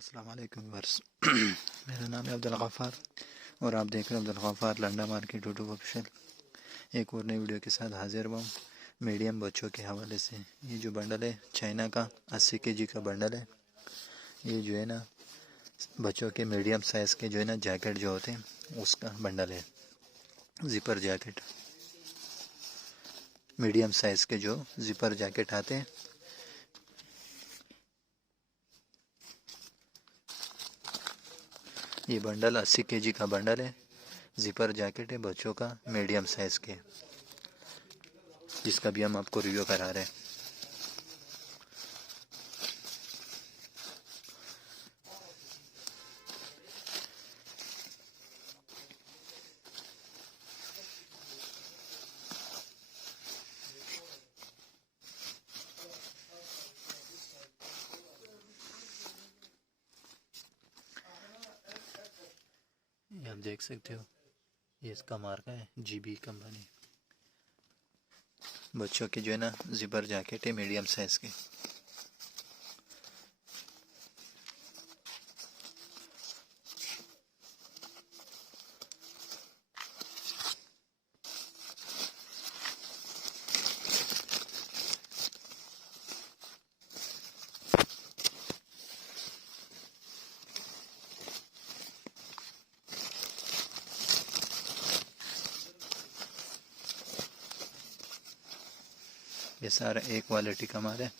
अस्सलाम वालेकुम वर्स। मेरा नाम है अब्दुल गफ़ार और आप देख रहे हैं Abdul Gaffar Landa market YouTube official. एक और नई वीडियो के साथ हाजिर हुआ हूँ मीडियम बच्चों के हवाले से। ये जो बंडल है चाइना का 80 केजी का बंडल है। ये जो है ना बच्चों के मीडियम साइज़ के जो है ना जैकेट जो होते हैं उसका बंडल है। ज़िपर जैकेट, मीडियम साइज़ के जो ज़िपर जैकेट आते हैं ये बंडल 80 केजी का बंडल है। ज़िपर जैकेट है बच्चों का मीडियम साइज़ के, जिसका भी हम आपको रिव्यू करा रहे हैं। ये आप देख सकते हो, ये इसका मार्का है जीबी कंपनी। बच्चों के जो है ना ज़िपर जैकेट है मीडियम साइज़ के। ये सारा एक क्वालिटी का माल है।